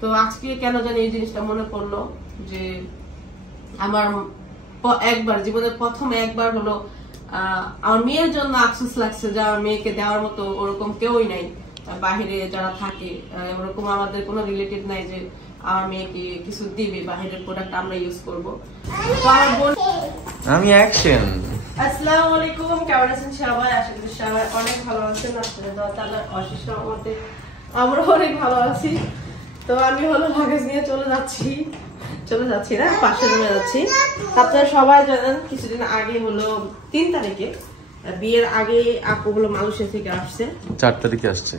তো আজকে কেন জানি এই জিনিসটা মনে পড়লো যে আমার একবার জীবনের প্রথম একবার হলো আমার মেয়ের জন্য আফসোস লাগছে যে আমার মেয়েকে দেওয়ার মতো ওরকম কেউই নাই বাহিরে যারা থাকে, ওরকম আমাদের কোনো রিলেটিভ নাই যে আমার মেয়েকে কিছু দিবে, বাহিরের প্রোডাক্ট আমরা ইউজ করবো। আমি অ্যাকশন। আসসালামু আলাইকুম, কেমন আছেন সবাই? আশা করি সবাই অনেক ভালো আছেন। আপনাদের দোয়া তাআলার অশেষ রহমতে আমরা অনেক ভালো আছি। তো আমি হলো লাগেজ নিয়ে চলে যাচ্ছি না, পাশে রুমে যাচ্ছি। আপনারা সবাই জানেন কিছুদিন আগে হলো 3 তারিখে বিয়ের আগে আপু হলো মালয়েশিয়া থেকে আসছে। 4 তারিখে আসছে।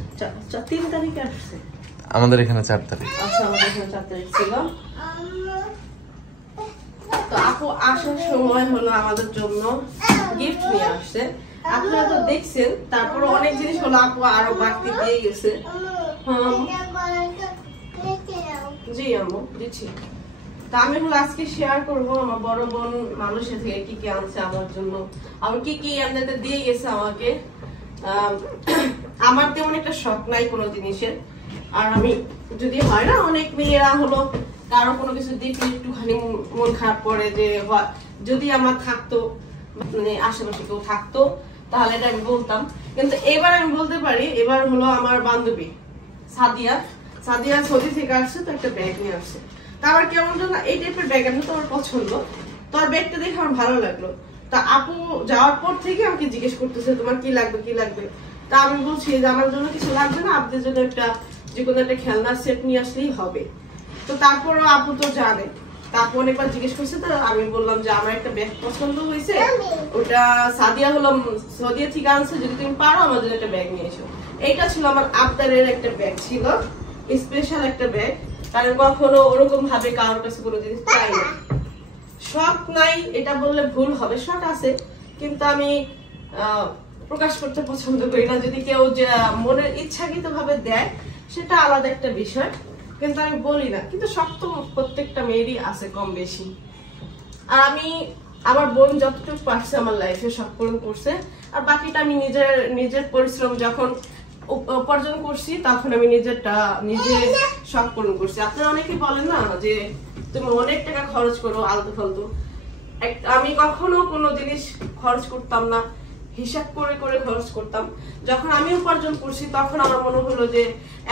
3 তারিখে আসছে আমাদের এখানে 4 তারিখ। আচ্ছা, আমাদের এখানে 4 তারিখ ছিল। তো আপু আসার সময় হলো আমাদের জন্য গিফট নিয়ে আসছে। আপনারা তো দেখছেন, তারপর অনেক জিনিস হলো আপু আরো বাড়তি দিয়ে গেছে। জি আম্মু দিচ্ছি। তা আমি হলো আজকে শেয়ার করবো আমার বড় বোন মালয়েশিয়া থেকে কি কি আনছে আমার জন্য, আবার কি কি এমনিতে দিয়ে গেছে আমাকে। আমার তেমন একটা শখ নাই কোনো জিনিসের, আর আমি যদি হয় না অনেক মেয়েরা হলো কারো কোনো কিছু দেখলে একটুখানি মন খারাপ করে যে যদি আমার থাকতো, মানে আশেপাশে কেউ থাকতো তাহলে এটা আমি বলতাম। কিন্তু এবার আমি বলতে পারি, এবার হলো আমার বান্ধবী সাদিয়া সৌদি থেকে আসছে, তো একটা ব্যাগ নিয়ে আসছে। তারপর কেমন যেন এই টাইপের ব্যাগ আমি তো আমার পছন্দ, তো আর ব্যাগটা দেখে আমার ভালো লাগলো। তা আপু যাওয়ার পর থেকে আমাকে জিজ্ঞেস করতেছে তোমার কি লাগবে। তা আমি বলছি যে আমার জন্য কিছু লাগবে না, আপনাদের জন্য একটা যে কোনো একটা খেলনার সেট নিয়ে আসলেই হবে। তো তারপরও আপু তো জানে, তারপর অনেকবার জিজ্ঞেস করছে। তো আমি বললাম যে আমার একটা ব্যাগ পছন্দ হয়েছে, ওটা সাদিয়া থেকে আনছে, যদি তুমি পারো আমার জন্য একটা ব্যাগ নিয়ে এসো। এইটা ছিল আমার আবদারের একটা ব্যাগ, ছিল স্পেশাল একটা ব্যাগ, কারণ কখনো ওরকম ভাবে কারোর কাছে কোনো জিনিস চাই না। শখ নাই এটা বললে ভুল হবে, শখ আছে কিন্তু আমি প্রকাশ করতে পছন্দ করি না। যদি কেউ যে মনের ইচ্ছাকৃত ভাবে দেয় সেটা আলাদা একটা বিষয়, কিন্তু আমি বলি না। কিন্তু শখ তো প্রত্যেকটা মেয়েরই আছে কম বেশি। আর আমি আমার বোন যতটুকু পারছে আমার লাইফে শখ পূরণ করছে, আর বাকিটা আমি নিজের পরিশ্রম যখন উপার্জন করছি তখন আমি নিজে শখ পূরণ করছি। আপনারা অনেকেই বলেন না যে তুমি অনেক টাকা খরচ করো আলতু ফালতু। আমি কখনো কোনো জিনিস খরচ করতাম না, হিসাব করে খরচ করতাম। যখন আমি উপার্জন করছি তখন আমার মনে হলো যে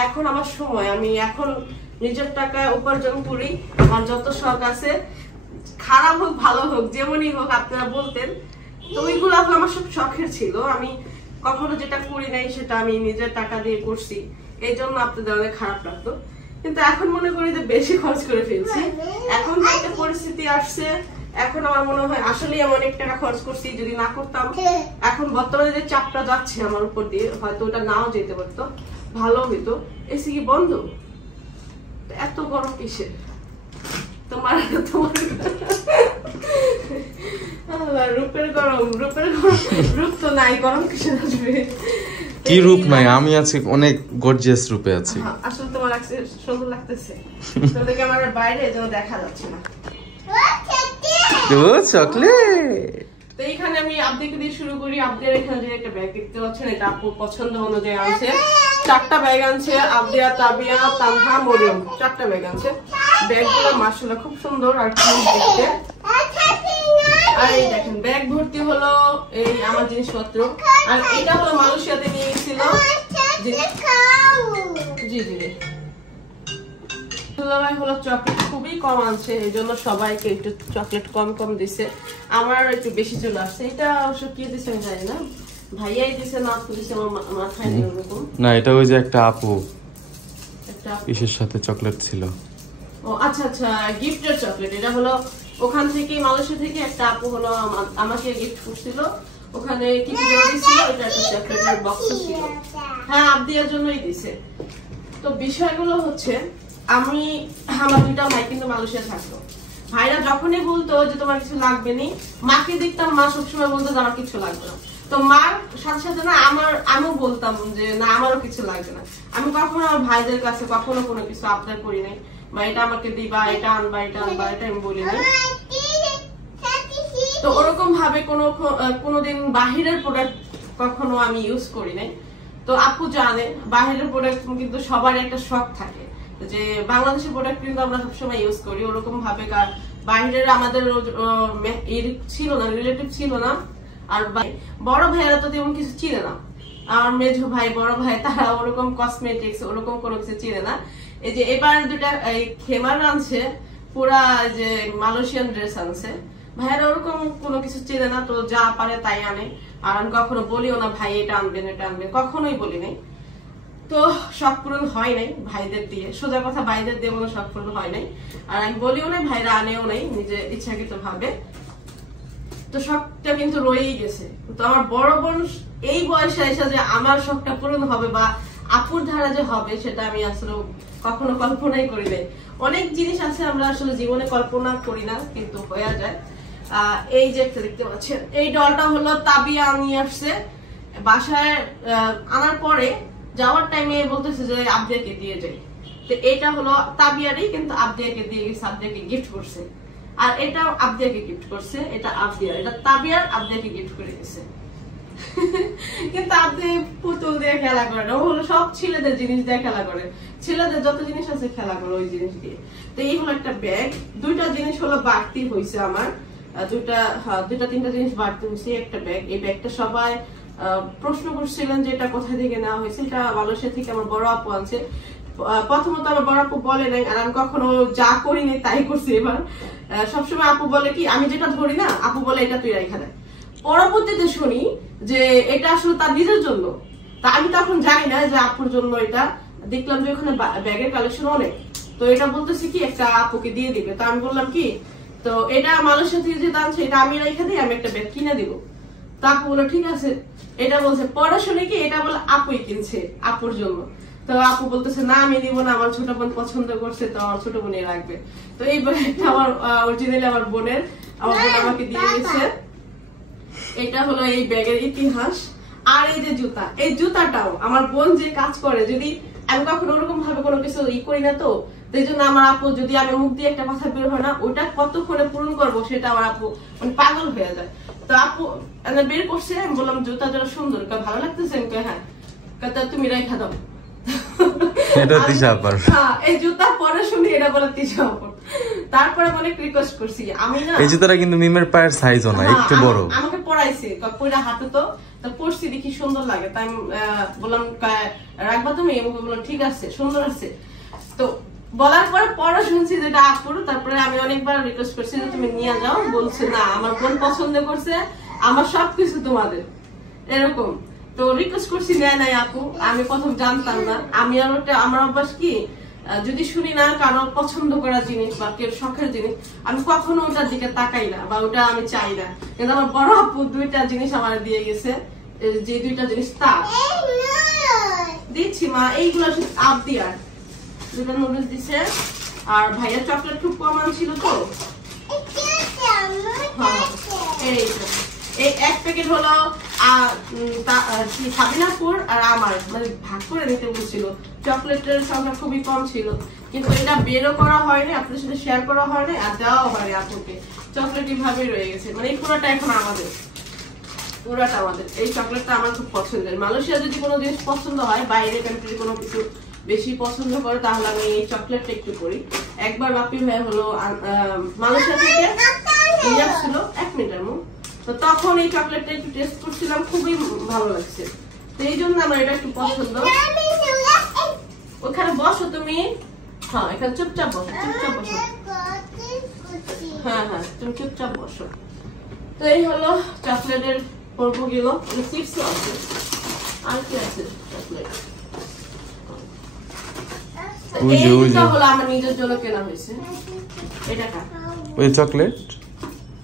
এখন আমার সময়, আমি এখন নিজের টাকায় উপার্জন করি। আমার যত শখ আছে, খারাপ হোক ভালো হোক যেমনই হোক আপনারা বলতেন, তো ওইগুলো আসলে আমার সব শখের ছিল। আমি কখনো যেটা করি নাই সেটা আমি নিজের টাকা দিয়ে করছি, এই জন্য আপনাদের অনেক খারাপ লাগতো। কিন্তু এখন মনে করি যে বেশি খরচ করে ফেলছি। এখন যে একটা পরিস্থিতি আসছে, এখন আমার মনে হয় আসলেই আমি অনেক টাকা খরচ করছি। যদি না করতাম, এখন বর্তমানে যে চাপটা যাচ্ছে আমার উপর দিয়ে, হয়তো ওটা নাও যেতে পারতো, ভালো হইতো। এসি কি বন্ধ? এত গরম কিসের? তোমার রূপের গরম রূপ তো নাই, গরম কিসের আসবে? কি রূপ নাই, আমি আছি অনেক গর্জিয়াস রূপে আছি। আসলে তোমার সুন্দর লাগতেছে, তোমাদেরকে আমার বাইরে যেন দেখা যাচ্ছে না। চকলেট। তো এইখানে আমি আবদিকে দিয়ে শুরু করি। আবদের এখানে যে একটা ব্যাগ দেখতে পাচ্ছেন, এটা আপুর পছন্দ অনুযায়ী আনছে। 4টা ব্যাগ আনছে, আবদিয়া, তাবিয়া, তানহা, মরিয়ম, 4টা ব্যাগ আনছে। ব্যাগগুলো মাশাআল্লাহ খুব সুন্দর আর কিউট দেখতে। আর এই দেখেন ব্যাগ ভর্তি হলো এই আমার জিনিসপত্র। আর এটা হলো মালয়েশিয়াতে নিয়ে গেছিল। জি হলো চকলেট খুবই কম আনছে, এই জন্য সবাইকে একটু চকলেট কম দিছে। আমার একটু বেশি চলে আসছে। এটা অবশ্য কি দিছে আমি জানি না, ভাইয়াই দিছে না আপু দিছে, আমার মাথায় নেই ওরকম। না, এটা ওই যে একটা আপু ইসের সাথে চকলেট ছিল। ও আচ্ছা, গিফটের চকলেট। এটা হলো ওখান থেকে মালয়েশিয়া থেকে একটা আপু হলো আমাকে গিফট করছিল। ওখানে কি দিয়েছিল, এটা একটা চকলেটের বক্স ছিল। হ্যাঁ, আবদিয়ার জন্যই দিছে। তো বিষয়গুলো হচ্ছে, আমি আমার 2টা ভাই কিন্তু মালয়েশিয়া থাকতো। ভাইরা যখনই বলতো যে তোমার কিছু লাগবে নি, মাকে দেখতাম মা সবসময় বলতো যে আমার কিছু লাগবে না। তো মার সাথে না আমিও বলতাম যে না আমারও কিছু লাগবে না। আমি কখনো আমার ভাইদের কাছে কখনো কোনো কিছু আবদার করি নাই, বা এটা আমাকে দিবা, এটা আনবা, এটা আমি বলি নাই। তো ওরকম ভাবে কোনোদিন বাহিরের প্রোডাক্ট কখনো আমি ইউজ করি নাই। তো আপু জানে বাহিরের প্রোডাক্ট কিন্তু সবার একটা শখ থাকে, যে বাংলাদেশের প্রোডাক্ট কিন্তু আমরা সবসময় ইউজ করি ওরকম ভাবে, বাইরের আমাদের ছিল না, রিলেটিভ ছিল না। আর বড় ভাইয়েরা তো তেমন কিছু চিনে না, আমার মেজো ভাই বড় ভাই তারা ওরকম কসমেটিক্স ওরকম কোনো কিছু চিনে না। এই যে এবার দুটা খেমার আনছে, পুরা যে মালয়েশিয়ান ড্রেস আনছে, ভাইয়েরা ওরকম কোনো কিছু চেনে না, তো যা পারে তাই আনে। আর আমি কখনো বলিও না ভাই এটা আনবেন এটা আনবেন, কখনোই বলি নাই। তো শখ পূরণ হয় নাই ভাইদের দিয়ে, সোজা কথা ভাইদের দিয়ে কোনো শখ পূরণ হয় নাই। আর আমি বলিও নাই, ভাইরা আনেও নাই নিজে ইচ্ছাকৃত ভাবে। তো শখটা কিন্তু রয়েই গেছে। তো আমার বড় বোন এই বয়সে এসে যে আমার শখটা পূরণ হবে বা আপুর ধারা যে হবে সেটা আমি আসলে কখনো কল্পনাই করি নাই। অনেক জিনিস আছে আমরা আসলে জীবনে কল্পনা করি না, কিন্তু হয়ে যায়। এই যে একটা দেখতে পাচ্ছেন, এই ডলটা হলো তাবিয়া নিয়ে আসছে বাসায়। আনার পরে যাওয়ার টাইমে বলতেছে যে আবদিয়াকে দিয়ে যাই। তো এটা হলো তাবিয়ারই, কিন্তু আবদিয়াকে দিয়ে গেছে, আবদিয়াকে গিফট করছে। আর এটা আবদিয়াকে গিফট করছে, এটা আবদিয়া, এটা তাবিয়ার আবদিয়াকে গিফট করে গেছে। কিন্তু আবদি পুতুল দিয়ে খেলা করে না, ও হলো সব ছেলেদের জিনিস দিয়ে খেলা করে, ছেলেদের যত জিনিস আছে খেলা করে ওই জিনিস দিয়ে। তো এই হলো একটা ব্যাগ, দুইটা জিনিস হলো বাড়তি হয়েছে আমার, দুইটা তিনটা জিনিস বাড়তি হয়েছে একটা ব্যাগ। এই ব্যাগটা সবাই প্রশ্ন করছিলেন যে এটা কোথা থেকে নেওয়া হয়েছে, এটা মালয়েশিয়া থেকে আমার বড় আপু আনছে। প্রথমত আমার বড় আপু বলে নাই, আর আমি কখনো যা করি নাই তাই করছি। এবার সবসময় আপু বলে কি, আমি যেটা ধরি না আপু বলে এটা তুই রেখা দেয়। পরবর্তীতে শুনি যে এটা আসলে তার নিজের জন্য, তা আমি তখন জানি না যে আপুর জন্য এটা। দেখলাম যে ওখানে ব্যাগের কালেকশন অনেক, তো এটা বলতেছি কি একটা আপুকে দিয়ে দিবে। তো আমি বললাম কি, তো এটা মালয়েশিয়া থেকে যে আনছে এটা আমি রেখে দিই, আমি একটা ব্যাগ কিনে দিব। তো আপু বললো ঠিক আছে। এটা বলছে পরে শুনে কি এটা বলে আপুই কিনছে আপুর জন্য। তো আপু বলতেছে না আমি নিব না, আমার ছোট বোন পছন্দ করছে, তো আমার ছোট বোনই রাখবে। তো এই ব্যাগটা আমার অরিজিনালি আমার বোনের, আমার বোন আমাকে দিয়ে দিয়েছে। এটা হলো এই ব্যাগের ইতিহাস। আর এই যে জুতা, এই জুতাটাও আমার বোন যে কাজ করে, যদি আমি কখনো ওরকম ভাবে কোনো কিছু করি না, তো এই জন্য আমার আপু যদি আমি মুখ দিয়ে একটা কথা বের হয় না, ওটা কতক্ষণে পূরণ করবো সেটা আমার আপু মানে পাগল হয়ে যায়। তো আপু বের করছে, আমি বললাম জুতা যারা সুন্দর, ভালো লাগতেছে, হ্যাঁ, তুমি রেখা দাও। এই জুতা পরে শুনি এটা বলে তিশা আপু। তারপরে অনেক রিকোয়েস্ট করছি আমি, না এই জুতাটা কিন্তু মিমের পায়ের সাইজও না, একটু বড়। আমাকে পরাইছে, কইরা হাতে তো পরছি দেখি সুন্দর লাগে, তাই বললাম রাখবা তুমি, বললাম ঠিক আছে সুন্দর আছে। তো বলার পরে পরে শুনছি যেটা আপুর, তারপরে আমি অনেকবার রিকোয়েস্ট করছি যে তুমি নিয়ে যাও, বলছে না আমার বোন পছন্দ করছে, আমার সবকিছু তোমাদের, এরকম। তো রিকোয়েস্ট করছি নেয় নাই আপু, আমি প্রথম জানতাম না। আমি আর ওটা আমার অভ্যাস কি, যদি শুনি না কারো পছন্দ করা জিনিস বা কেউ শখের জিনিস, আমি কখনো ওটার দিকে তাকাই না বা ওটা আমি চাই না। কিন্তু আমার বড় আপু দুইটা জিনিস আমার দিয়ে গেছে, যে দুইটা জিনিস তার দিচ্ছি মা, এইগুলো আবদিয়ার দুটো নুডলস দিছে। আর ভাইয়া চকলেট খুব কম ছিল, তো এই এক প্যাকেট হলো সাবিনাপুর আর আমার মানে ভাগ করে নিতে বলছিল, চকলেটের সংখ্যা খুবই কম ছিল, কিন্তু এটা বেরও করা হয়নি, আপনাদের সাথে শেয়ার করা হয়নি, আর দেওয়াও হয়নি আপুকে। চকলেট এইভাবে রয়ে গেছে, মানে এই পুরোটা এখন আমাদের, পুরোটা আমাদের। এই চকলেটটা আমার খুব পছন্দের। মালয়েশিয়া যদি কোনো জিনিস পছন্দ হয়, বাইরে কান্ট্রি কোনো কিছু বেশি পছন্দ করে, তাহলে আমি এই চকলেটটা একটু করি। একবার বাপি ভাই হলো মালয়েশিয়া থেকে নিয়ে আসছিল, 1 মিনিটের মুখ, তো তখন এই চকলেটটা একটু টেস্ট করছিলাম, খুবই ভালো লাগছে, তো এই জন্য আমার এটা একটু পছন্দ। ওখানে বসো তুমি, হ্যাঁ এখানে চুপচাপ বসো, চুপচাপ বসো, হ্যাঁ হ্যাঁ তুমি চুপচাপ বসো। তো এই হলো চকলেটের পর্ব গেল, চিপসও আছে, আর কি আছে চকলেট। এইটা হলো আমার নিজের জন্য কেনা হয়েছে, এটা কা ওই চকলেট,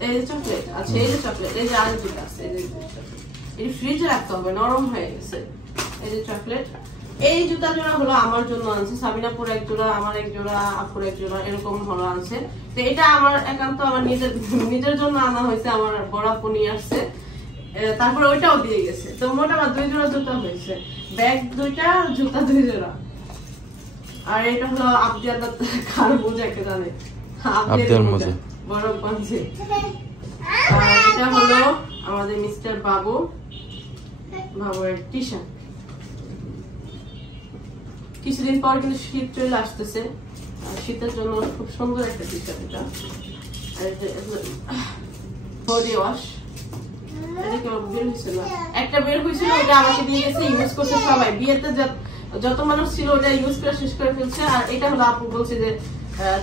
এই যে চকলেট আছে, এই যে চকলেট, এই যে আরেক দুটো আছে, এই ফ্রিজে রাখতে হবে, নরম হয়ে গেছে। এই যে চকলেট, এই জুতা জোড়া হলো আমার জন্য আনছে, সাবিনাপুর এক জোড়া, আমার এক জোড়া, আপুর এক জোড়া, এরকম হলো আনছে। তো এটা আমার একান্ত আমার নিজের জন্য আনা হয়েছে, আমার বড় আপু নিয়ে আসছে, তারপরে ওইটাও দিয়ে গেছে। তো মোট আমার 2 জোড়া জুতা হয়েছে, ব্যাগ 2টা, জুতা 2 জোড়া। আর এটা হলো আবদিয়ার কার মোজা, কে জানে, আবদিয়ার মোজা বড় পাঞ্চে। আর এটা হলো আমাদের মিস্টার বাবুর টি-শার্ট। কিছুদিন পর কিন্তু শীত চলে আসতেছে, শীতের জন্য খুব সুন্দর একটা টি শার্ট এটা। বডি ওয়াশ একটা বের হয়েছিল, এটা আমাকে দিয়ে গেছে, ইউজ করছে সবাই। বিয়েতে যত মানুষ ছিল ওটা ইউজ করে শেষ করে ফেলছে। আর এটা হলো আপু বলছে যে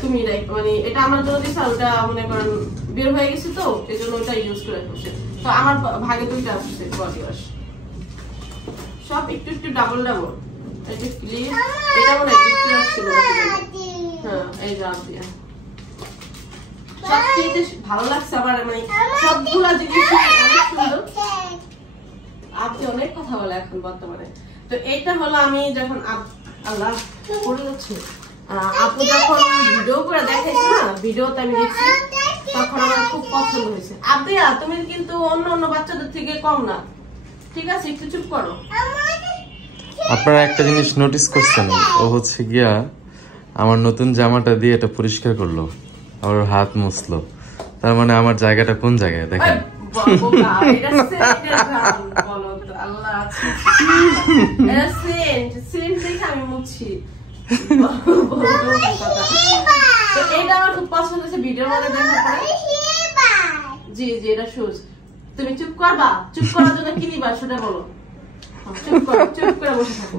তুমি মানে এটা আমার জন্য দিচ্ছে, ওটা মনে করেন বের হয়ে গেছে তো এই জন্য ওটা ইউজ করে ফেলছে। তো আমার ভাগে 2টা আসছে বডি ওয়াশ, সব একটু একটু ডাবল ডাবল। এটা ক্লিপ, এটা মনে হয় একটু আসছিল। হ্যাঁ এই যে আপিয়া সবচেয়ে ভালো লাগছে আমার, মানে সবগুলা জিনিস অনেক সুন্দর। আপনি অনেক কথা বলে এখন বর্তমানে। তো এইটা হলো আমি যখন আল্লাহ পড়ে যাচ্ছে, আপু যখন ভিডিও করে দেখাইছে না, ভিডিওতে আমি দেখছি, তখন আমার খুব পছন্দ হয়েছে। আপিয়া তুমি কিন্তু অন্য অন্য বাচ্চাদের থেকে কম না, ঠিক আছে? একটু চুপ করো। আপনারা একটা জিনিস নোটিস করছেন, ও হচ্ছে গিয়া আমার নতুন জামাটা দিয়ে এটা পরিষ্কার করলো, আর হাত মুছলো। তার মানে আমার জায়গাটা কোন জায়গায় দেখেন। আমি মুছি, এটা আমার খুব পছন্দ হয়েছে ভিডিওর মধ্যে দেখার পরে। জি জি এটা শুজ। তুমি চুপ করবা? চুপ করার জন্য কি নিবা সেটা বলো। চুপ করে বসে থাকো।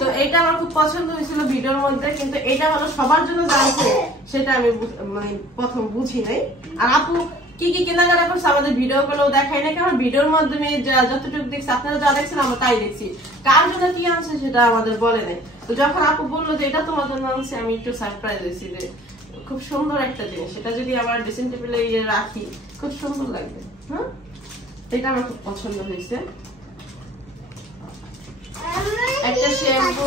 তো এটা আমার খুব পছন্দ হয়েছিল ভিডিওর মধ্যে, কিন্তু এটা হলো সবার জন্য জানছে সেটা আমি মানে প্রথম বুঝি নাই। আর আপু কি কি কেনাকাটা করছে আমাদের ভিডিও গুলো দেখাই না, কারণ ভিডিওর মাধ্যমে যতটুকু দেখছি, আপনারা যা দেখছেন আমরা তাই দেখছি। কার জন্য কি আনছে সেটা আমাদের বলে নাই। তো যখন আপু বললো যে এটা তোমার জন্য আনছে, আমি একটু সারপ্রাইজ হয়েছি যে খুব সুন্দর একটা জিনিস, সেটা যদি আমার ড্রেসিং টেবিলে রাখি খুব সুন্দর লাগবে। হ্যাঁ এটা আমার খুব পছন্দ হয়েছে। একটা শ্যাম্পু,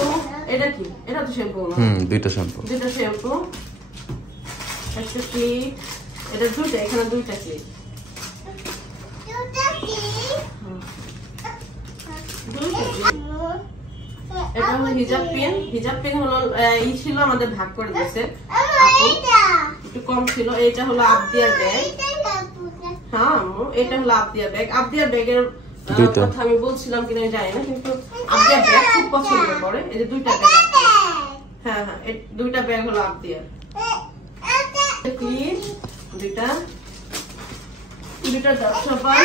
এটা কি? এটা তো শ্যাম্পু না? 2টা শ্যাম্পু। একটা ক্লিপ, এটা 2টা, এখানে 2টা ক্লিপ। এটা হলো হিজাব পেন হলো এই ছিল আমাদের ভাগ করে দিয়েছে, একটু কম ছিল। এটা হলো আবদিয়ার ব্যাগ। হ্যাঁ এটা হলো আবদিয়ার ব্যাগের কথা আমি বলছিলাম কিনা জানি না, কিন্তু আবদিয়ার ব্যাগ খুব পছন্দ করে। এই যে 2টা ব্যাগ, হ্যাঁ হ্যাঁ 2টা ব্যাগ হলো আবদিয়ার। ক্লিপ 2টা দর্শপাল।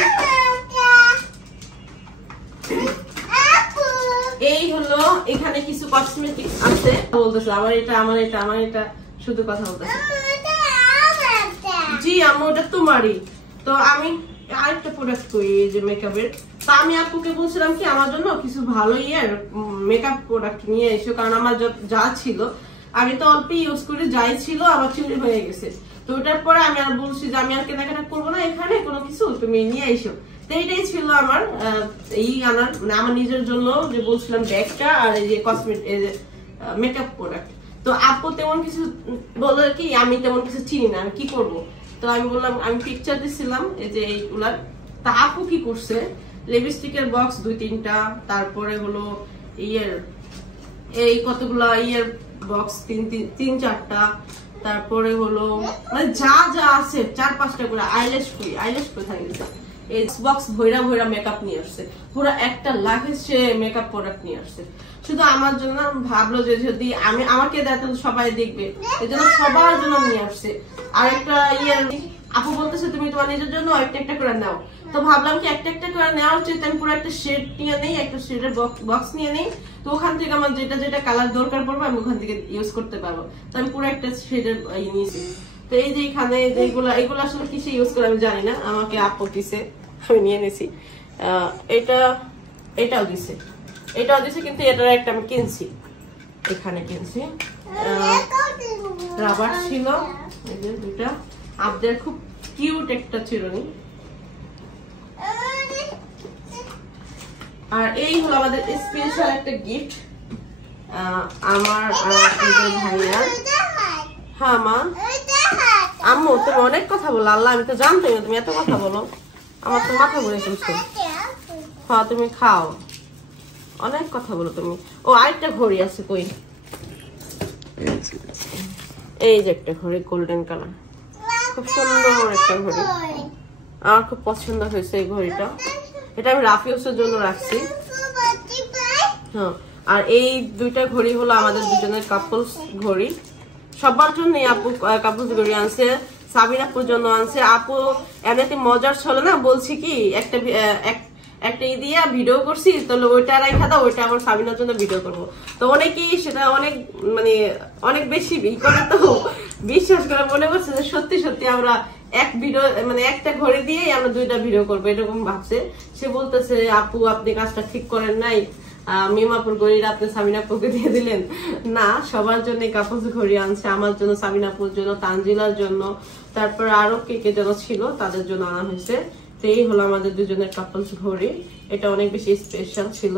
এই হলো এখানে কিছু কসমেটিক আছে, বলতেছে আমার এটা শুধু কথা বলতেছে। জি আমার ওটা তোমারই। তো আমি আরেকটা প্রোডাক্ট করি এই যে মেকআপের। তা আমি আপুকে বলছিলাম কি আমার জন্য কিছু ভালো মেকআপ প্রোডাক্ট নিয়ে এসো, কারণ আমার যা ছিল আমি তো অল্প ইউজ করি, যাই ছিল আমার চুরি হয়ে গেছে। তো ওটার পরে আমি আর বলছি যে আমি আর কেনাকাটা করবো না, এখানে কোনো কিছু তুমি নিয়ে এসো। তো এইটাই ছিল আমার আনার, মানে আমার নিজের জন্য যে বলছিলাম ব্যাগটা, আর এই যে কসমেটিক মেকআপ প্রোডাক্ট। তো আপু তেমন কিছু বললো কি আমি তেমন কিছু চিনি না, আমি কি করবো। তো আমি বললাম, আমি পিকচার দিচ্ছিলাম এই যে এইগুলার। তা আপু কি করছে, লিপস্টিকের বক্স 2-3টা, তারপরে হলো এই কতগুলা বক্স 3-4টা, তারপরে হলো মানে যা যা আছে 4-5টা করে আইল্যাশ কোথায় গেছে, এই বক্স ভৈরা মেকআপ নিয়ে আসছে। পুরো একটা লাগেজ সে মেকআপ প্রোডাক্ট নিয়ে আসছে শুধু আমার জন্য। ভাবলো যে যদি আমাকে দেয় তাহলে সবাই দেখবে, এই জন্য সবার জন্য নিয়ে আসছে। আর একটা আপু বলতেছে তুমি তোমার নিজের জন্য একটা করে নাও। তো ভাবলাম কি একটা করে নেওয়া উচিত, আমি পুরো একটা শেড নিয়ে নেই, একটা শেডের বক্স নিয়ে নেই। তো ওখান থেকে আমার যেটা কালার দরকার পড়বে আমি ওখান থেকে ইউজ করতে পারবো। তো আমি পুরো একটা শেডের নিয়েছি। তো এই যে এখানে এগুলো আসলে কিসে ইউজ করে আমি জানি না, আমাকে আপু দিছে, আমি নিয়ে নিয়েছি। এটাও দিছে, কিন্তু এটার একটা আমি কিনছি, এখানে কিনছি। রাবার ছিল এই যে 2টা। আপনাদের খুব কিউট একটা চিরুনি। আর এই হলো আমাদের স্পেশাল একটা গিফট আমার ভাইয়া। হ্যাঁ মা, আম্মু তুমি অনেক কথা বলো, আল্লাহ আমি তো জানতাম না তুমি এত কথা বলো, আমার তো মাথা ঘুরে ফেলছো। হ্যাঁ তুমি খাও, অনেক কথা বলো তুমি। ও আরেকটা ঘড়ি আছে কই, এই যে একটা ঘড়ি গোল্ডেন কালার, খুব সুন্দর একটা ঘড়ি, আমার খুব পছন্দ হয়েছে এই ঘড়িটা। এটা আমি রাফিউসের জন্য রাখছি। হ্যাঁ আর এই দুইটা ঘড়ি হলো আমাদের দুজনের কাপলস ঘড়ি। সবার জন্য আপু কাপলস ঘড়ি আনছে, সাবির আপুর জন্য আনছে। আপু এমনিতে মজার ছিল না, বলছি কি একটা দিয়া ভিডিও করছি, তাহলে ওইটা রাখা দাও, ওইটা আমার সাবিনার জন্য ভিডিও করবো। তো অনেকেই সেটা অনেক বেশি করে, তো বিশ্বাস করে মনে করছে যে সত্যি সত্যি আমরা এক ভিডিও একটা ঘড়ি দিয়েই আমরা দুইটা ভিডিও করবো, এরকম ভাবছে। সে বলতেছে আপু আপনি কাজটা ঠিক করেন নাই, মিমাপুর ঘড়িটা আপনি সাবিনাপুকে দিয়ে দিলেন। না, সবার জন্য কাপলস ঘড়ি আনছে, আমার জন্য, সাবিনাপুর জন্য, তানজিলার জন্য, তারপর আরো কে কে যেন ছিল তাদের জন্য আনা হয়েছে। তো এই হলো আমাদের দুজনের কাপলস ঘড়ি, এটা অনেক বেশি স্পেশাল ছিল।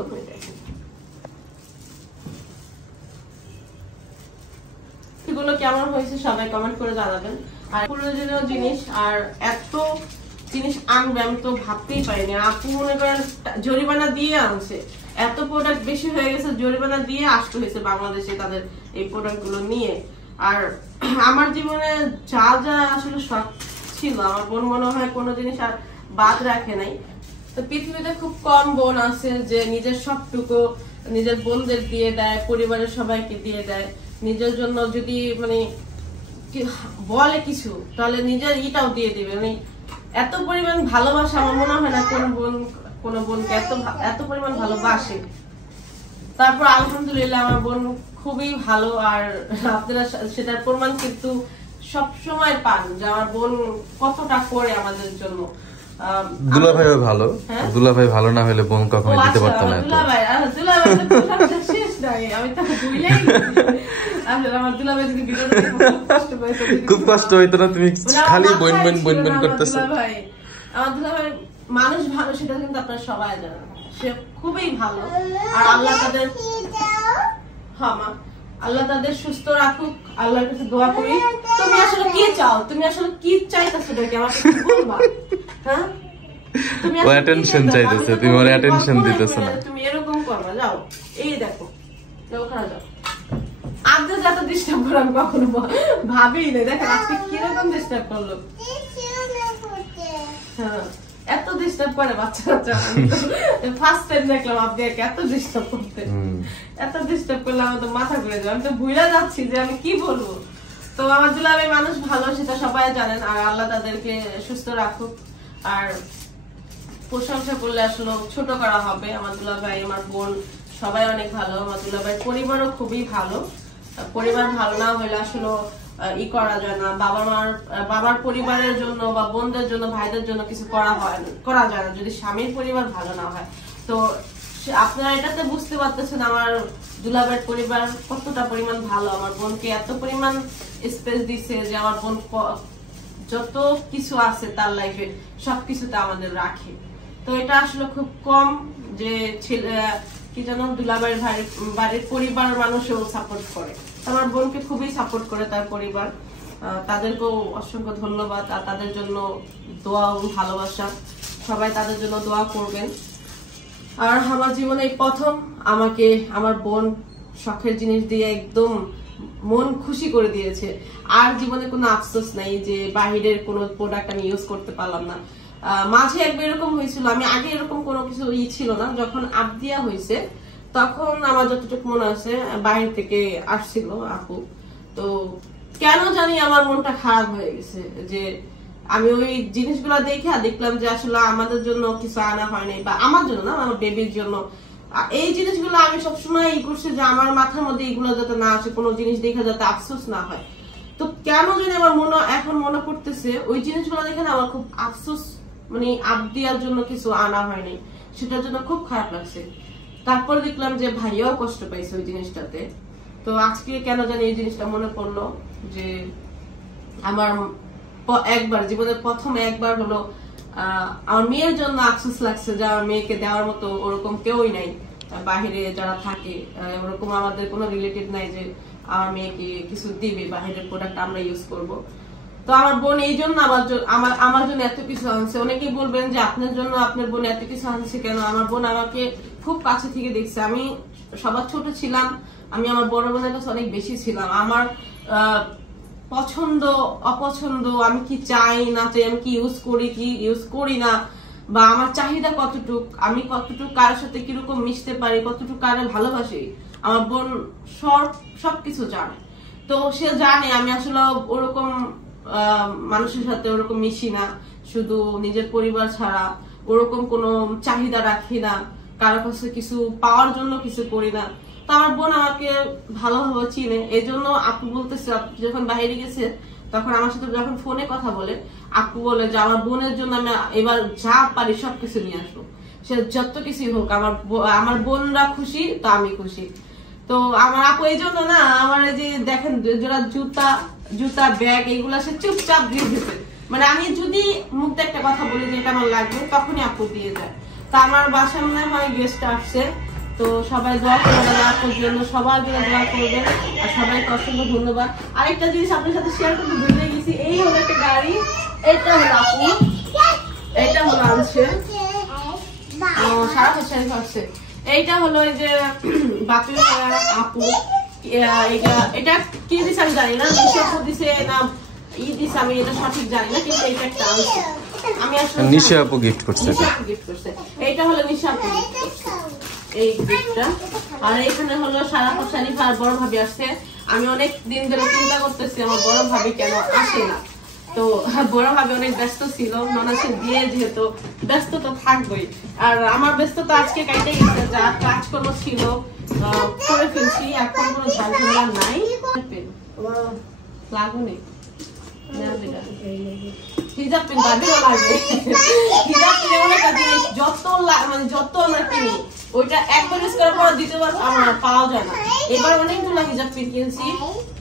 এগুলো কেমন হয়েছে সবাই কমেন্ট করে জানাবেন। আর প্রয়োজনীয় জিনিস আর এত জিনিস আনবে আমি তো ভাবতেই পারিনি। আপু মনে করেন জরিমানা দিয়ে আনছে, এত প্রোডাক্ট বেশি হয়ে গেছে, জরিমানা দিয়ে আসতে হয়েছে বাংলাদেশে তাদের এই প্রোডাক্ট গুলো নিয়ে। আর আমার জীবনে যা যা আসলে শখ ছিল, আমার বোন মনে হয় কোনো জিনিস আর বাদ রাখে নাই। তো পৃথিবীতে খুব কম বোন আছে যে নিজের সবটুকু নিজের বোনদের দিয়ে দেয়, পরিবারের সবাইকে দিয়ে দেয়। নিজের জন্য যদি বলে কিছু, তাহলে নিজের ইটাও দিয়ে দিবে। এত পরিমাণ ভালোবাসা আমার মনে হয় না কোনো বোনকে এত পরিমাণ ভালোবাসে। তারপর আলহামদুলিল্লাহ আমার বোন খুবই ভালো, আর আপনারা সেটার প্রমাণ কিন্তু সব সময় পান যে আমার বোন কতটা করে আমাদের জন্য। দুলাভাইও ভালো, দুলাভাই ভালো না হলে বোন কখনো দিতে পারতো না। শেষ নাই, আমি তো ভুলেই আমার দুলাভাই যদি খুব কষ্ট হইতো না, তুমি খালি বোন বোন বোন বোন করতেছো। আমার দুলাভাই মানুষ ভালো, সেটা কিন্তু আপনারা সবাই জানেন, সে খুবই ভালো। আর আল্লাহ তাদের সুস্থ রাখুক, আল্লাহর কাছে দোয়া করি। তুমি আসলে কি চাও, তুমি আসলে কি চাইতেছো নাকি আমার কাছে বলবা? হ্যাঁ, তুমি অ্যাটেনশন চাইতেছো, তুমি ওর অ্যাটেনশন দিতেছো না। তুমি এরকম করবা, যাও এই দেখো ওখানে যাও। আজকে যত ডিস্টার্ব করে আমি কখনো ভাবিই না। দেখেন আজকে কিরকম ডিস্টার্ব করলো। হ্যাঁ, এত ডিস্টার্ব করে বাচ্চা ফার্স্ট টাইম দেখলাম আপনি এত ডিস্টার্ব করতে। এত ডিস্টার্ব করলে আমার তো মাথা ঘুরে যাবে, আমি তো ভুলে যাচ্ছি যে আমি কি বলবো। তো আমার দুলাভাই মানুষ ভালো, সেটা সবাই জানেন। আর আল্লাহ তাদেরকে সুস্থ রাখুক। আর প্রশংসা করলে আসলে ছোট করা হবে। আমার দুলাভাই, আমার বোন সবাই অনেক ভালো। আমার দুলাভাই পরিবারও খুবই ভালো। পরিবার ভালো না হলে আসলে করা যায় না। বাবার পরিবারের জন্য বা বোনদের জন্য, ভাইদের জন্য কিছু করা যায় না যদি স্বামীর পরিবার ভালো না হয়। তো আপনারা এটাতে বুঝতে পারতেছেন আমার দুলাভাইয়ের পরিবার কতটা পরিমাণ ভালো। আমার বোনকে এত পরিমাণ স্পেস দিচ্ছে যে আমার বোন যত কিছু আছে তার লাইফে সবকিছুতে আমাদের রাখে। তো এটা আসলে খুব কম যে ছেলে কি যেন দুলাভাইয়ের বাড়ির পরিবার মানুষও সাপোর্ট করে। আমার বোনকে খুবই সাপোর্ট করে তার পরিবার, তাদেরকেও অসংখ্য ধন্যবাদ। আর তাদের জন্য দোয়া ও ভালোবাসা, সবাই তাদের জন্য দোয়া করবেন। আর আমার জীবনে এই প্রথম আমাকে আমার বোন শখের জিনিস দিয়ে একদম মন খুশি করে দিয়েছে। আর জীবনে কোনো আফসোস নাই যে বাহিরের কোনো প্রোডাক্ট আমি ইউজ করতে পারলাম না। মাঝে একবার এরকম হয়েছিল, আমি আগে এরকম কোনো কিছু ছিল না, যখন আবদিয়া হয়েছে তখন আমার যতটুকু মনে আছে বাইরে থেকে আসছিল আপু। তো কেন জানি আমার মনটা খারাপ হয়ে গেছে যে আমি ওই জিনিসগুলো দেখে দেখলাম যে আসলে আমাদের জন্য কিছু আনা হয়নি, বা আমার জন্য না, আমার বেবির জন্য। এই জিনিসগুলো আমি সবসময় করছি যে আমার মাথার মধ্যে এইগুলো যাতে না আসে, কোনো জিনিস দেখে যাতে আফসোস না হয়। তো কেন জানি আমার এখন মনে পড়তেছে ওই জিনিসগুলো দেখে না আমার খুব আফসোস, আবদিয়ার জন্য কিছু আনা হয়নি, সেটার জন্য খুব খারাপ লাগছে। তারপর দেখলাম যে ভাইয়াও কষ্ট পাইছে ওই জিনিসটাতে। তো আজকে কেন জানি এই জিনিসটা মনে পড়লো যে আমার একবার জীবনের প্রথম একবার হলো আমার মেয়ের জন্য আফসোস লাগছে যে আমার মেয়েকে দেওয়ার মতো ওরকম কেউই নাই বাহিরে যারা থাকে। ওরকম আমাদের কোনো রিলেটিভ নাই যে আমার মেয়েকে কিছু দিবে, বাহিরের প্রোডাক্ট আমরা ইউজ করব। তো আমার বোন এই জন্য আমার জন্য এত কিছু আনছে। অনেকেই বলবেন যে আপনার জন্য আপনার বোন এত কিছু আনছে কেন। আমার বোন আমাকে খুব কাছে থেকে দেখছে। আমি সবার ছোট ছিলাম, আমি আমার বড় বোনের কাছে অনেক বেশি ছিলাম। আমার পছন্দ অপছন্দ, আমি কি চাই না চাই, আমি কি ইউজ করি না, বা আমার চাহিদা কতটুক, আমি কতটুক কারোর সাথে কিরকম মিশতে পারি, কতটুক কারে ভালোবাসি, আমার বোন সবকিছু জানে। তো সে জানে আমি আসলে ওরকম মানুষের সাথে ওরকম মিশি না, শুধু নিজের পরিবার ছাড়া ওরকম কোনো চাহিদা রাখি না, কারো কাছে কিছু পাওয়ার জন্য কিছু করি না। তো আমার বোন আমাকে ভালোভাবে চিনে, এই জন্য আপু বলতেছে, যখন বাইরে গেছে তখন আমার সাথে যখন ফোনে কথা বলে আপু বলে যে আমার বোনের জন্য আমি এবার যা পারি সবকিছু নিয়ে আসবো, সে যত কিছুই হোক, আমার বোনরা খুশি তো আমি খুশি। তো আমার আপু এই জন্য না আমার এই যে দেখেন যারা জুতা ব্যাগ এগুলা সে চুপচাপ দিয়ে দিতে, মানে আমি যদি মুখে একটা কথা বলি যে এটা আমার লাগবে তখনই আপু দিয়ে যায়। তা আমার বাসায় মনে হয় গেস্ট আসছে, তো সবাই দোয়া করবেন আপুর জন্য, সবার জন্য দোয়া করবেন, আর সবাইকে অসংখ্য ধন্যবাদ। আরেকটা জিনিস আপনার সাথে শেয়ার করতে ভুলে গেছি, এই হলো একটা গাড়ি, এটা হলো আপু, এটা হলো আনছে সারা বছর করছে, এইটা হলো এই যে বাপের আপু, এটা কি দিছে আমি জানি না, নিশা দিছে না দিছে আমি এটা সঠিক জানি না, কিন্তু এটা একটা আনছে, আমি আসলে নিশা আপু গিফট করছে, এইটা হলো নিশা আপু গিফট করছে এই গিফটটা। আর এখানে হলো সারা শরীফ আর বড় ভাবি আসছে। আমি অনেক দিন ধরে চিন্তা করতেছি আমার বড় ভাবি কেন আসে না, তো বড় ভাবি অনেক ব্যস্ত ছিল, মানুষের বিয়ে যেহেতু ব্যস্ত তো থাকবোই, আর আমার ব্যস্ততা আজকে কাটে গেছে, যা কাজকর্ম ছিল করে ফেলছি, এখন কোনো ঝামেলা নাই। লাগুনি হিজাব পিন বাদিও লাগে, হিজাব পিন এমন একটা জিনিস যত আমরা কিনি ওইটা একবার ইউজ করার পর দ্বিতীয়বার আমার পাওয়া যায় না। এবার অনেকগুলো হিজাব পিন কিনছি,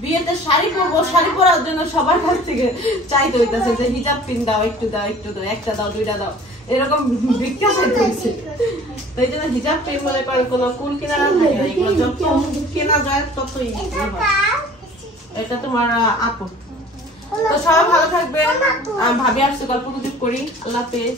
বিয়েতে শাড়ি পরবো, শাড়ি পরার জন্য সবার কাছ থেকে চাইতে হইতেছে যে হিজাব পিন দাও, একটু দাও, একটু দাও, একটা দাও, দুইটা দাও, এরকম ভিক্ষা চাইতে হচ্ছে। তো এই জন্য হিজাব পিন মনে করে কোনো কুল কেনা থাকে না, এগুলো যত কেনা যায় ততই হয়। এটা তোমার আপু। তো সবাই ভালো থাকবেন, ভাবি আসছে গল্প গুজব করি, আল্লাহ হাফেজ।